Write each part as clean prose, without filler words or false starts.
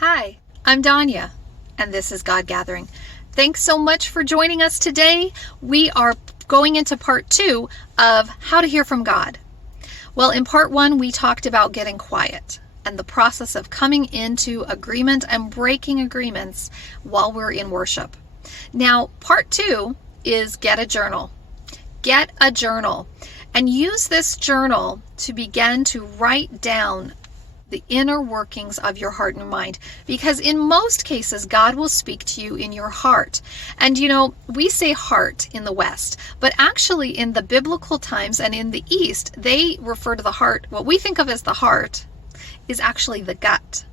Hi, I'm Danya, and this is God Gathering. Thanks so much for joining us today. We are going into part 2 of how to hear from God. Well, in part 1, we talked about getting quiet and the process of coming into agreement and breaking agreements while we're in worship. Now, part 2 is get a journal. Get a journal and use this journal to begin to write down the inner workings of your heart and mind, because in most cases God will speak to you in your heart. And we say heart in the West, but actually in the biblical times and in the East, they refer to the heart, what we think of as the heart is actually the gut.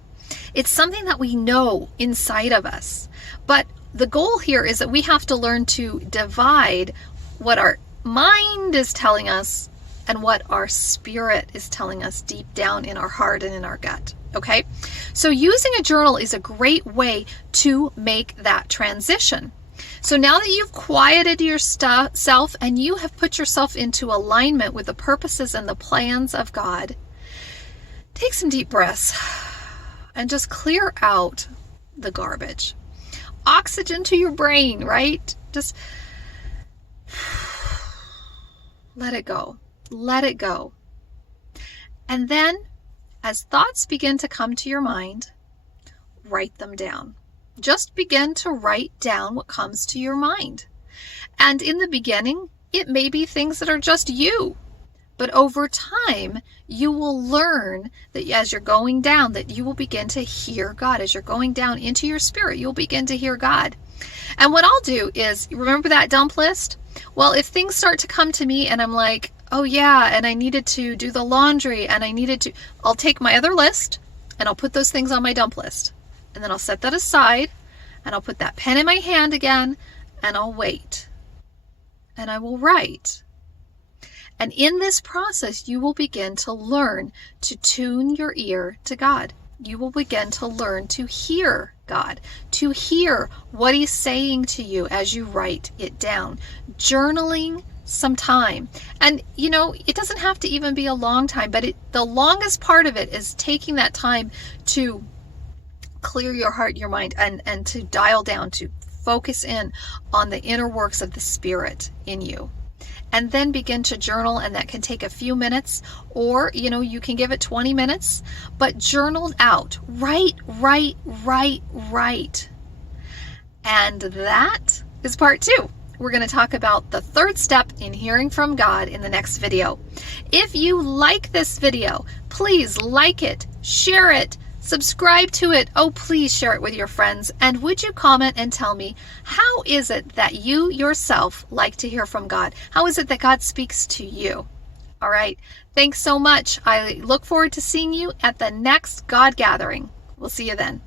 It's something that we know inside of us, but the goal here is that we have to learn to divide what our mind is telling us and what our spirit is telling us deep down in our heart and in our gut. Okay? So using a journal is a great way to make that transition. So now that you've quieted yourself and you have put yourself into alignment with the purposes and the plans of God, take some deep breaths and just clear out the garbage. Oxygen to your brain, right? Just let it go. Let it go. And then, as thoughts begin to come to your mind, write them down. Just begin to write down what comes to your mind. And in the beginning, it may be things that are just you. But over time, you will learn that as you're going down, that you will begin to hear God. As you're going down into your spirit, you'll begin to hear God. And what I'll do is, remember that dump list? Well, if things start to come to me and I'm like, oh yeah, and I needed to do the laundry and I'll take my other list and I'll put those things on my dump list. And then I'll set that aside and I'll put that pen in my hand again and I'll wait. And I will write. And in this process, you will begin to learn to tune your ear to God. You will begin to learn to hear God, to hear what He's saying to you as you write it down. Journaling some time. And it doesn't have to even be a long time, but the longest part of it is taking that time to clear your heart, your mind, and to dial down, to focus in on the inner works of the Spirit in you. And then begin to journal, and that can take a few minutes, or you can give it 20 minutes, but journal out. Write. And that is part 2. We're going to talk about the third step in hearing from God in the next video. If you like this video, please like it, share it, subscribe to it. Oh, please share it with your friends. And would you comment and tell me, how is it that you yourself like to hear from God? How is it that God speaks to you? All right. Thanks so much. I look forward to seeing you at the next God Gathering. We'll see you then.